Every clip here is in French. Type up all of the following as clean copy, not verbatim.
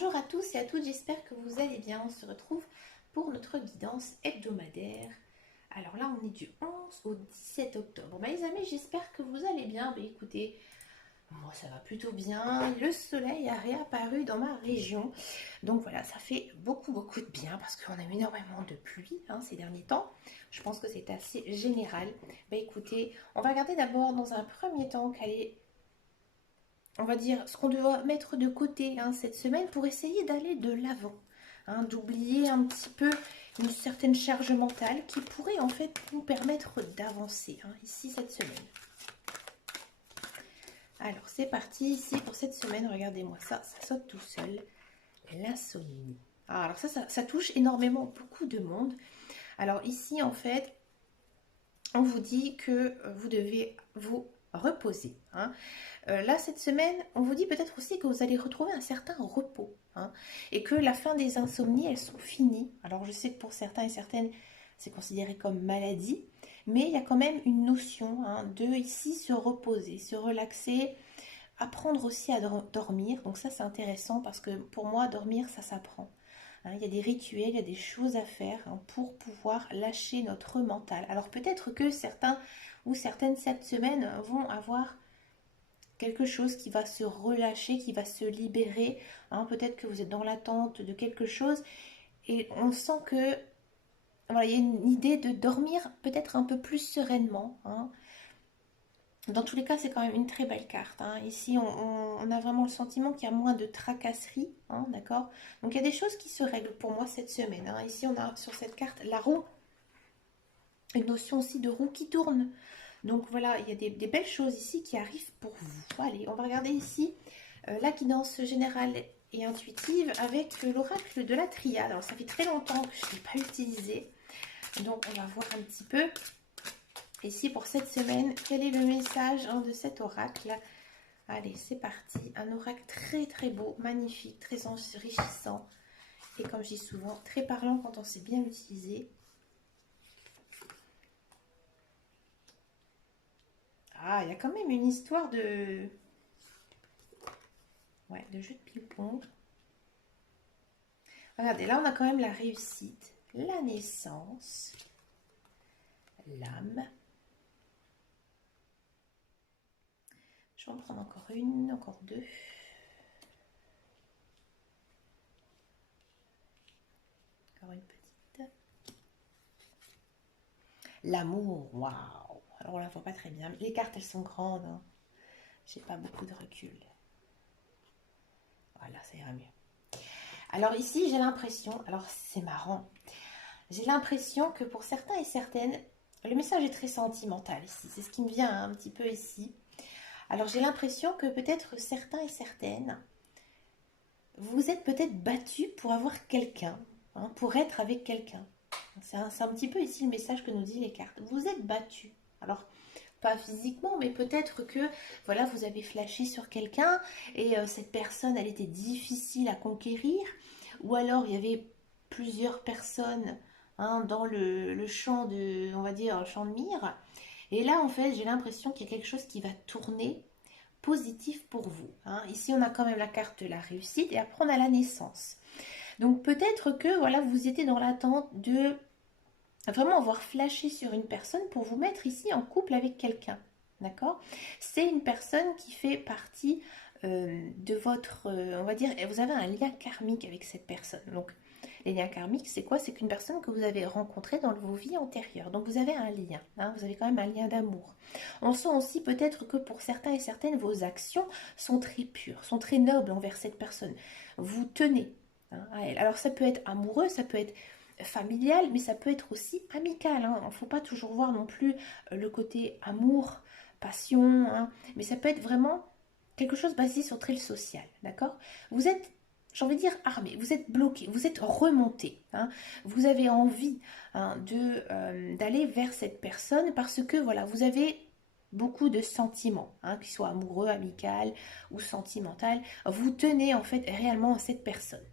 Bonjour à tous et à toutes, j'espère que vous allez bien. On se retrouve pour notre guidance hebdomadaire. Alors là, on est du 11 au 17 octobre. Les amis, j'espère que vous allez bien. Écoutez, moi ça va plutôt bien. Le soleil a réapparu dans ma région. Donc voilà, ça fait beaucoup de bien parce qu'on a eu énormément de pluie ces derniers temps. Je pense que c'est assez général. Écoutez, on va regarder d'abord dans un premier temps quelle est, on va dire, ce qu'on doit mettre de côté cette semaine pour essayer d'aller de l'avant, d'oublier un petit peu une certaine charge mentale qui pourrait en fait nous permettre d'avancer ici cette semaine. Alors c'est parti, ici pour cette semaine, regardez-moi ça, ça saute tout seul, l'insomnie. Alors ça touche énormément beaucoup de monde. Alors ici en fait, on vous dit que vous devez vous reposer. Là, cette semaine, on vous dit peut-être aussi que vous allez retrouver un certain repos. Et que la fin des insomnies, elles sont finies. Alors, je sais que pour certains et certaines, c'est considéré comme maladie. Mais il y a quand même une notion de ici se reposer, se relaxer, apprendre aussi à dormir. Donc ça, c'est intéressant parce que pour moi, dormir, ça s'apprend. Il y a des rituels, il y a des choses à faire pour pouvoir lâcher notre mental. Alors peut-être que certains ou certaines cette semaine vont avoir quelque chose qui va se relâcher, qui va se libérer. Peut-être que vous êtes dans l'attente de quelque chose et on sent que voilà, il y a une idée de dormir peut-être un peu plus sereinement. Dans tous les cas, c'est quand même une très belle carte. Ici, on a vraiment le sentiment qu'il y a moins de tracasseries. D'accord. Donc, il y a des choses qui se règlent pour moi cette semaine. Ici, on a sur cette carte la roue. Une notion aussi de roue qui tourne. Donc, voilà, il y a des belles choses ici qui arrivent pour vous. Allez, on va regarder ici la guidance générale et intuitive avec l'oracle de la triade. Alors, ça fait très longtemps que je ne l'ai pas utilisé. Donc, on va voir un petit peu. Ici, pour cette semaine, quel est le message de cet oracle? Allez, c'est parti. Un oracle très beau, magnifique, très enrichissant. Et comme je dis souvent, très parlant quand on sait bien l'utiliser. Ah, il y a quand même une histoire de... Ouais, de jeu de ping-pong. Regardez, là, on a quand même la réussite, la naissance, l'âme. Je vais en prendre encore une, encore deux. Encore une petite. L'amour, waouh! Alors on la voit pas très bien. Les cartes, elles sont grandes. J'ai pas beaucoup de recul. Voilà, ça ira mieux. Alors ici, j'ai l'impression, alors c'est marrant, j'ai l'impression que pour certains et certaines, le message est très sentimental ici. C'est ce qui me vient un petit peu ici. Alors j'ai l'impression que peut-être certains et certaines, vous êtes peut-être battus pour avoir quelqu'un, pour être avec quelqu'un. C'est un petit peu ici le message que nous disent les cartes. Vous êtes battus. Alors, pas physiquement, mais peut-être que voilà, vous avez flashé sur quelqu'un et cette personne, elle était difficile à conquérir. Ou alors, il y avait plusieurs personnes dans le champ de, on va dire, champ de mire. Et là, en fait, j'ai l'impression qu'il y a quelque chose qui va tourner positif pour vous. Ici, on a quand même la carte de la réussite et après, on a la naissance. Donc, peut-être que voilà, vous étiez dans l'attente de vraiment avoir flashé sur une personne pour vous mettre ici en couple avec quelqu'un. D'accord? C'est une personne qui fait partie de votre, on va dire, vous avez un lien karmique avec cette personne. Donc, les liens karmiques, c'est quoi? C'est qu'une personne que vous avez rencontrée dans vos vies antérieures. Donc, vous avez un lien. Vous avez quand même un lien d'amour. On sent aussi peut-être que pour certains et certaines, vos actions sont très pures, sont très nobles envers cette personne. Vous tenez à elle. Alors, ça peut être amoureux, ça peut être familial, mais ça peut être aussi amical. Il ne faut pas toujours voir non plus le côté amour, passion, mais ça peut être vraiment quelque chose basé sur très le social, d'accord? Vous êtes, j'ai envie de dire, armé, vous êtes bloqué, vous êtes remonté, vous avez envie d'aller vers cette personne parce que voilà, vous avez beaucoup de sentiments, qu'ils soient amoureux, amical ou sentimental, vous tenez en fait réellement à cette personne.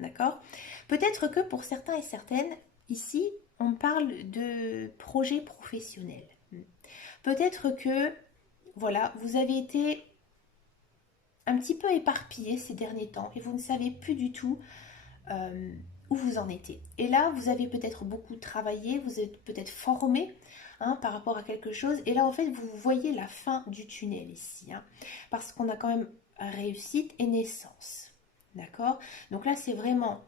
D'accord? Peut-être que pour certains et certaines, ici, on parle de projet professionnel. Peut-être que, voilà, vous avez été un petit peu éparpillé ces derniers temps et vous ne savez plus du tout euh, où vous en étiez. Et là, vous avez peut-être beaucoup travaillé, vous êtes peut-être formé hein, par rapport à quelque chose. Et là, en fait, vous voyez la fin du tunnel ici. Hein, parce qu'on a quand même réussite et naissance. D'accord? Donc là, c'est vraiment,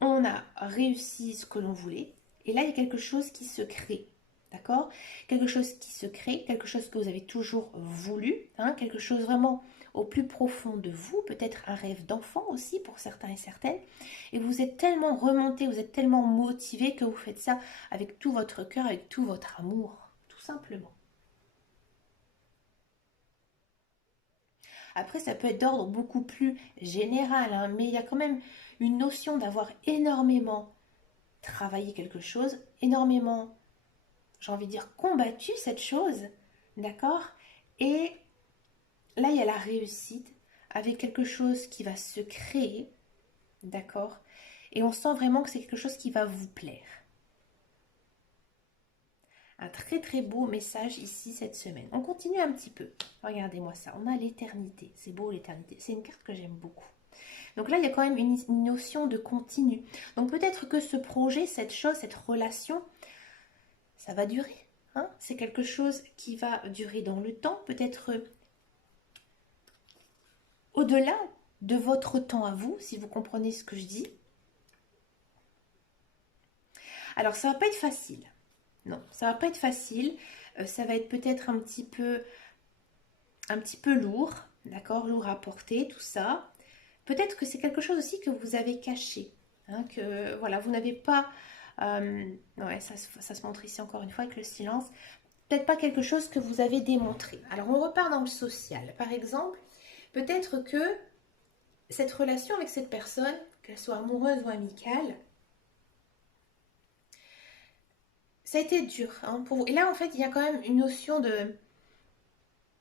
on a réussi ce que l'on voulait. Et là, il y a quelque chose qui se crée. D'accord? Quelque chose qui se crée, quelque chose que vous avez toujours voulu, hein, quelque chose vraiment au plus profond de vous, peut-être un rêve d'enfant aussi pour certains et certaines. Et vous êtes tellement remonté, vous êtes tellement motivé que vous faites ça avec tout votre cœur, avec tout votre amour, tout simplement. Après, ça peut être d'ordre beaucoup plus général, hein, mais il y a quand même une notion d'avoir énormément travaillé quelque chose, énormément, j'ai envie de dire, combattu cette chose, d'accord? Et là, il y a la réussite avec quelque chose qui va se créer, d'accord? Et on sent vraiment que c'est quelque chose qui va vous plaire. Un très très beau message ici cette semaine. On continue un petit peu. Regardez-moi ça. On a l'éternité. C'est beau l'éternité. C'est une carte que j'aime beaucoup. Donc là, il y a quand même une notion de continu. Donc peut-être que ce projet, cette chose, cette relation, ça va durer. Hein, c'est quelque chose qui va durer dans le temps. Peut-être au-delà de votre temps à vous, si vous comprenez ce que je dis. Alors ça va pas être facile. Non, ça va pas être facile. Ça va être peut-être un petit peu lourd, d'accord, lourd à porter, tout ça. Peut-être que c'est quelque chose aussi que vous avez caché, hein, que voilà, vous n'avez pas, ouais, ça se montre ici encore une fois avec le silence. Peut-être pas quelque chose que vous avez démontré. Alors on repart dans le social. Par exemple, peut-être que cette relation avec cette personne, qu'elle soit amoureuse ou amicale, ça a été dur hein, pour vous. Et là, en fait, il y a quand même une notion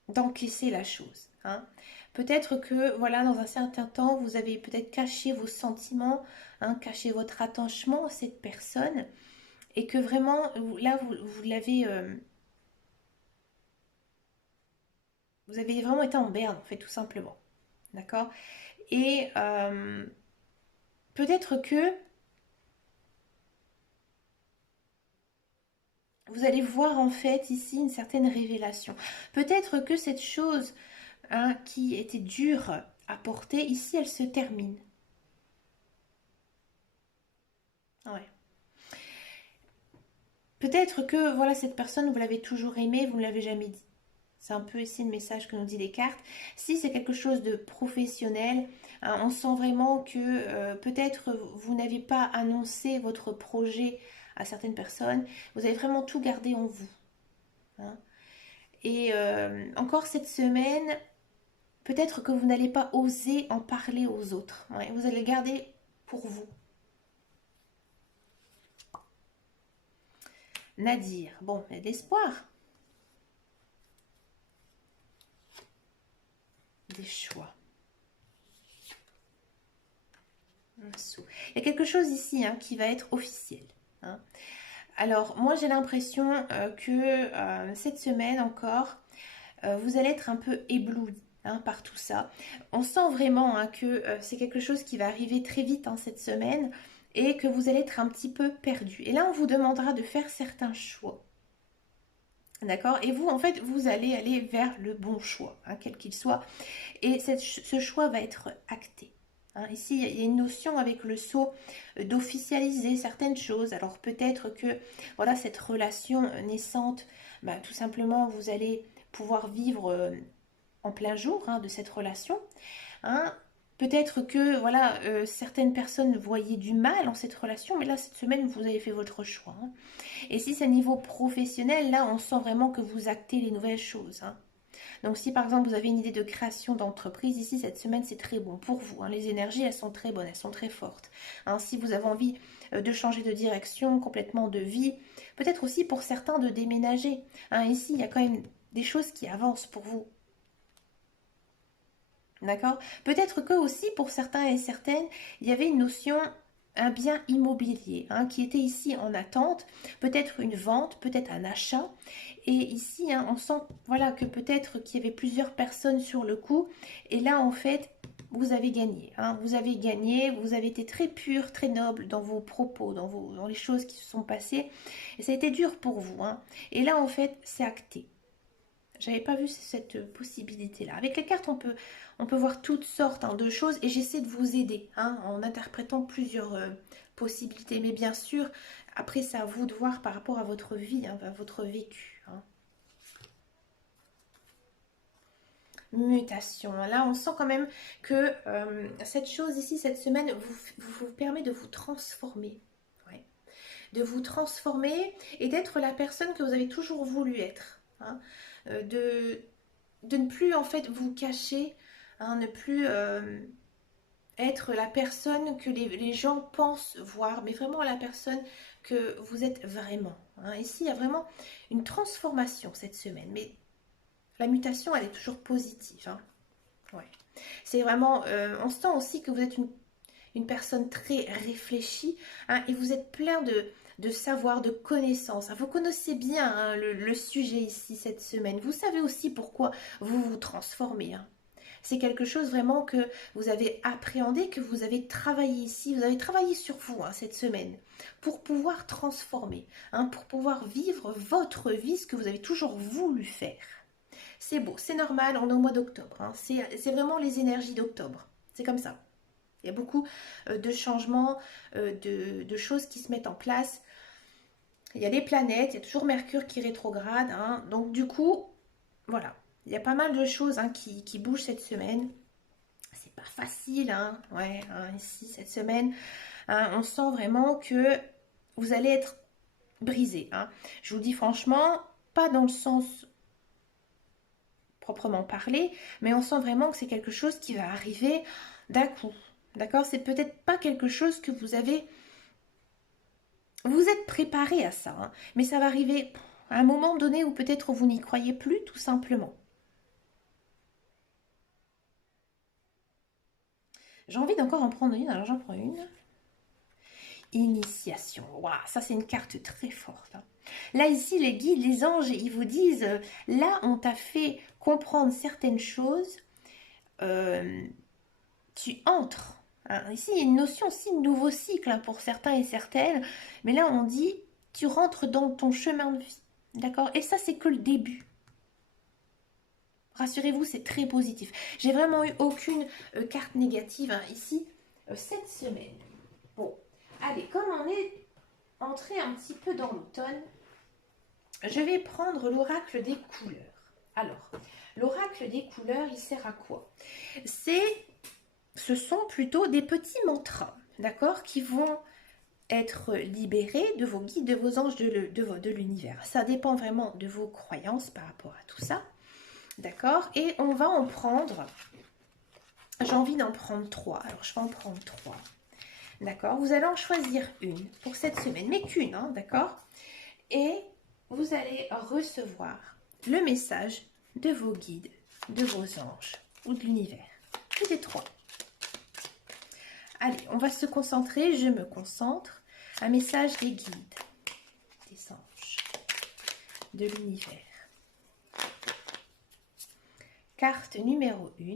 d'encaisser la chose. Hein. Peut-être que, voilà, dans un certain temps, vous avez peut-être caché vos sentiments, hein, caché votre attachement à cette personne, et que vraiment, là, vous l'avez, vous avez vraiment été en berne, en fait, tout simplement. D'accord? Et peut-être que vous allez voir, en fait, ici, une certaine révélation. Peut-être que cette chose hein, qui était dure à porter, ici, elle se termine. Ouais. Peut-être que voilà cette personne, vous l'avez toujours aimée, vous ne l'avez jamais dit. C'est un peu ici le message que nous dit les cartes. Si c'est quelque chose de professionnel, hein, on sent vraiment que peut-être vous n'avez pas annoncé votre projet à certaines personnes. Vous avez vraiment tout gardé en vous. Hein. Et encore cette semaine, peut-être que vous n'allez pas oser en parler aux autres. Ouais, vous allez le garder pour vous. Nadir, bon, il y a de l'espoir. Des choix. Il y a quelque chose ici hein, qui va être officiel. Hein. Alors, moi j'ai l'impression que cette semaine encore, vous allez être un peu ébloui hein, par tout ça. On sent vraiment hein, que c'est quelque chose qui va arriver très vite hein, cette semaine et que vous allez être un petit peu perdu. Et là, on vous demandera de faire certains choix. D'accord? Et vous, en fait, vous allez aller vers le bon choix, hein, quel qu'il soit. Et ce choix va être acté. Hein, ici, il y a une notion avec le sceau d'officialiser certaines choses. Alors peut-être que voilà cette relation naissante, bah, tout simplement, vous allez pouvoir vivre en plein jour hein, de cette relation. Hein. Peut-être que voilà certaines personnes voyaient du mal en cette relation, mais là cette semaine vous avez fait votre choix. Hein. Et si c'est à niveau professionnel, là on sent vraiment que vous actez les nouvelles choses. Hein. Donc si par exemple vous avez une idée de création d'entreprise, ici cette semaine c'est très bon pour vous. Hein. Les énergies elles sont très bonnes, elles sont très fortes. Hein. Si vous avez envie de changer de direction, complètement de vie, peut-être aussi pour certains de déménager. Hein. Ici il y a quand même des choses qui avancent pour vous. D'accord? Peut-être que aussi pour certains et certaines, il y avait une notion un bien immobilier hein, qui était ici en attente, peut-être une vente, peut-être un achat. Et ici, hein, on sent voilà, que peut-être qu'il y avait plusieurs personnes sur le coup. Et là, en fait, vous avez gagné. Hein, vous avez gagné, vous avez été très pur, très noble dans vos propos, dans les choses qui se sont passées. Et ça a été dur pour vous. Hein. Et là, en fait, c'est acté. J'avais pas vu cette possibilité-là. Avec les cartes, on peut voir toutes sortes hein, de choses et j'essaie de vous aider hein, en interprétant plusieurs possibilités. Mais bien sûr, après, c'est à vous de voir par rapport à votre vie, hein, à votre vécu. Hein. Mutation. Là, on sent quand même que cette chose ici, cette semaine, vous permet de vous transformer. Ouais. De vous transformer et d'être la personne que vous avez toujours voulu être. Hein. De ne plus en fait vous cacher, hein, ne plus être la personne que les gens pensent voir, mais vraiment la personne que vous êtes vraiment. Hein. Ici, il y a vraiment une transformation cette semaine, mais la mutation, elle est toujours positive. Hein. Ouais. C'est vraiment, on sent aussi que vous êtes une personne très réfléchie hein, et vous êtes plein de savoir, de connaissances. Vous connaissez bien hein, le sujet ici cette semaine. Vous savez aussi pourquoi vous vous transformez. Hein. C'est quelque chose vraiment que vous avez appréhendé, que vous avez travaillé ici. Vous avez travaillé sur vous hein, cette semaine pour pouvoir transformer, hein, pour pouvoir vivre votre vie, ce que vous avez toujours voulu faire. C'est beau, c'est normal, on est au mois d'octobre. Hein. C'est vraiment les énergies d'octobre. C'est comme ça. Il y a beaucoup de changements, de choses qui se mettent en place. Il y a des planètes, il y a toujours Mercure qui rétrograde. Hein. Donc du coup, voilà. Il y a pas mal de choses hein, qui bougent cette semaine. C'est pas facile, hein. Ouais, hein, ici, cette semaine. Hein, on sent vraiment que vous allez être brisé. Hein. Je vous dis franchement, pas dans le sens proprement parlé, mais on sent vraiment que c'est quelque chose qui va arriver d'un coup. D'accord? C'est peut-être pas quelque chose que vous avez... Vous êtes préparé à ça, hein, mais ça va arriver à un moment donné où peut-être vous n'y croyez plus, tout simplement. J'ai envie d'encore en prendre une, alors j'en prends une. Initiation. Waouh, ça c'est une carte très forte. Hein. Là ici, les guides, les anges, ils vous disent, là on t'a fait comprendre certaines choses, tu entres. Hein. Ici, il y a une notion aussi de nouveau cycle hein, pour certains et certaines, mais là on dit, tu rentres dans ton chemin de vie. D'accord? Et ça, c'est que le début. Rassurez-vous, c'est très positif. J'ai vraiment eu aucune carte négative hein, ici cette semaine. Bon, allez, comme on est entré un petit peu dans l'automne, je vais prendre l'oracle des couleurs. Alors, l'oracle des couleurs, il sert à quoi? Ce sont plutôt des petits mantras, d'accord, qui vont être libérés de vos guides, de vos anges, de l'univers. Ça dépend vraiment de vos croyances par rapport à tout ça. D'accord? Et on va en prendre, j'ai envie d'en prendre 3. Alors, je vais en prendre 3. D'accord? Vous allez en choisir une pour cette semaine, mais qu'une, hein, d'accord? Et vous allez recevoir le message de vos guides, de vos anges ou de l'univers. Tous les 3. Allez, on va se concentrer, je me concentre. Un message des guides, des anges, de l'univers. Carte numéro 1.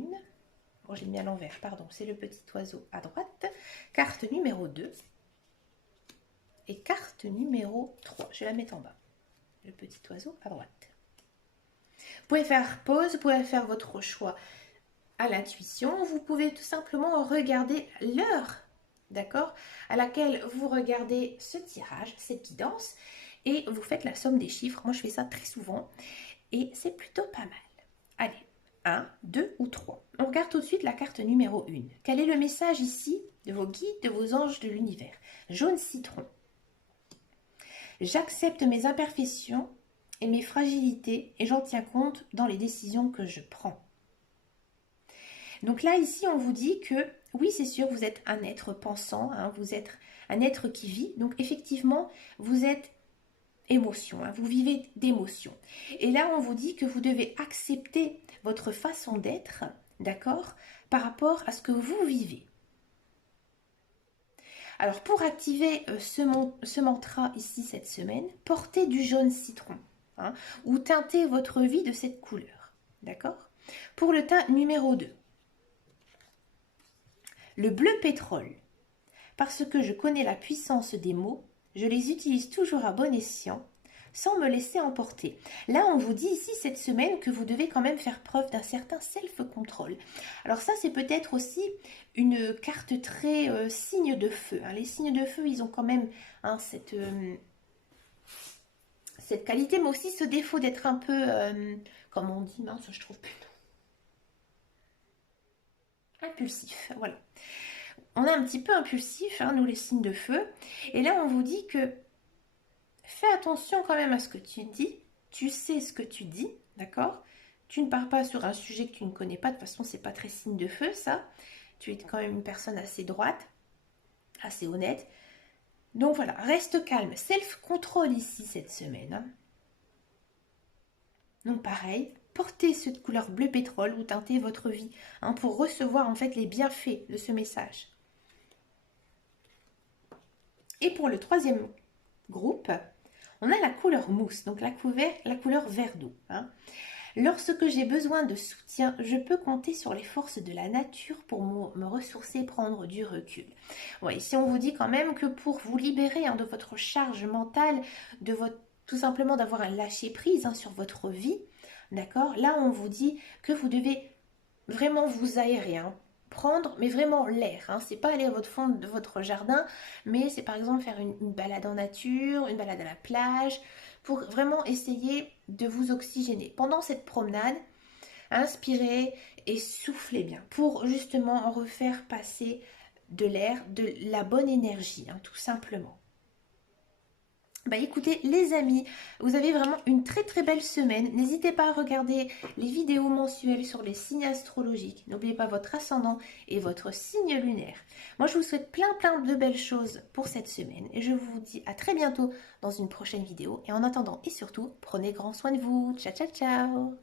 Bon, j'ai mis à l'envers, pardon. C'est le petit oiseau à droite. Carte numéro 2. Et carte numéro 3. Je vais la mettre en bas. Le petit oiseau à droite. Vous pouvez faire pause, vous pouvez faire votre choix à l'intuition. Vous pouvez tout simplement regarder l'heure, d'accord, à laquelle vous regardez ce tirage, cette guidance, et vous faites la somme des chiffres. Moi, je fais ça très souvent et c'est plutôt pas mal. Allez. 1, 2 ou 3. On regarde tout de suite la carte numéro 1. Quel est le message ici de vos guides, de vos anges de l'univers? Jaune citron. J'accepte mes imperfections et mes fragilités et j'en tiens compte dans les décisions que je prends. Donc là, ici, on vous dit que, oui, c'est sûr, vous êtes un être pensant, hein, vous êtes un être qui vit. Donc effectivement, vous êtes émotion, hein, vous vivez d'émotions. Et là, on vous dit que vous devez accepter votre façon d'être, d'accord, par rapport à ce que vous vivez. Alors pour activer ce mantra ici cette semaine, portez du jaune citron, hein, ou teintez votre vie de cette couleur. D'accord? Pour le teint numéro 2, le bleu pétrole. Parce que je connais la puissance des mots, je les utilise toujours à bon escient, sans me laisser emporter. Là, on vous dit ici cette semaine que vous devez quand même faire preuve d'un certain self-control. Alors ça, c'est peut-être aussi une carte très signe de feu, hein. Les signes de feu, ils ont quand même, hein, cette qualité, mais aussi ce défaut d'être un peu, comme on dit, mince, je trouve plus, impulsif, voilà. On est un petit peu impulsif, hein, nous les signes de feu. Et là, on vous dit que fais attention quand même à ce que tu dis. Tu sais ce que tu dis, d'accord? Tu ne pars pas sur un sujet que tu ne connais pas. De toute façon, c'est pas très signe de feu, ça. Tu es quand même une personne assez droite, assez honnête. Donc voilà, reste calme. Self-control ici cette semaine, hein. Donc pareil, portez cette couleur bleu pétrole ou teintez votre vie, hein, pour recevoir en fait les bienfaits de ce message. Et pour le troisième groupe, on a la couleur mousse, donc la couleur vert d'eau, hein. Lorsque j'ai besoin de soutien, je peux compter sur les forces de la nature pour me ressourcer, prendre du recul. Ouais, ici on vous dit quand même que pour vous libérer, hein, de votre charge mentale, tout simplement d'avoir un lâcher-prise, hein, sur votre vie, d'accord? Là on vous dit que vous devez vraiment vous aérer, hein. Prendre, mais vraiment l'air, hein. C'est pas aller à votre fond de votre jardin, mais c'est par exemple faire une balade en nature, une balade à la plage, pour vraiment essayer de vous oxygéner. Pendant cette promenade, inspirez et soufflez bien, pour justement en refaire passer de l'air, de la bonne énergie, hein, tout simplement. Bah écoutez les amis, vous avez vraiment une très très belle semaine. N'hésitez pas à regarder les vidéos mensuelles sur les signes astrologiques. N'oubliez pas votre ascendant et votre signe lunaire. Moi je vous souhaite plein de belles choses pour cette semaine. Et je vous dis à très bientôt dans une prochaine vidéo. Et en attendant et surtout, prenez grand soin de vous. Ciao ciao ciao.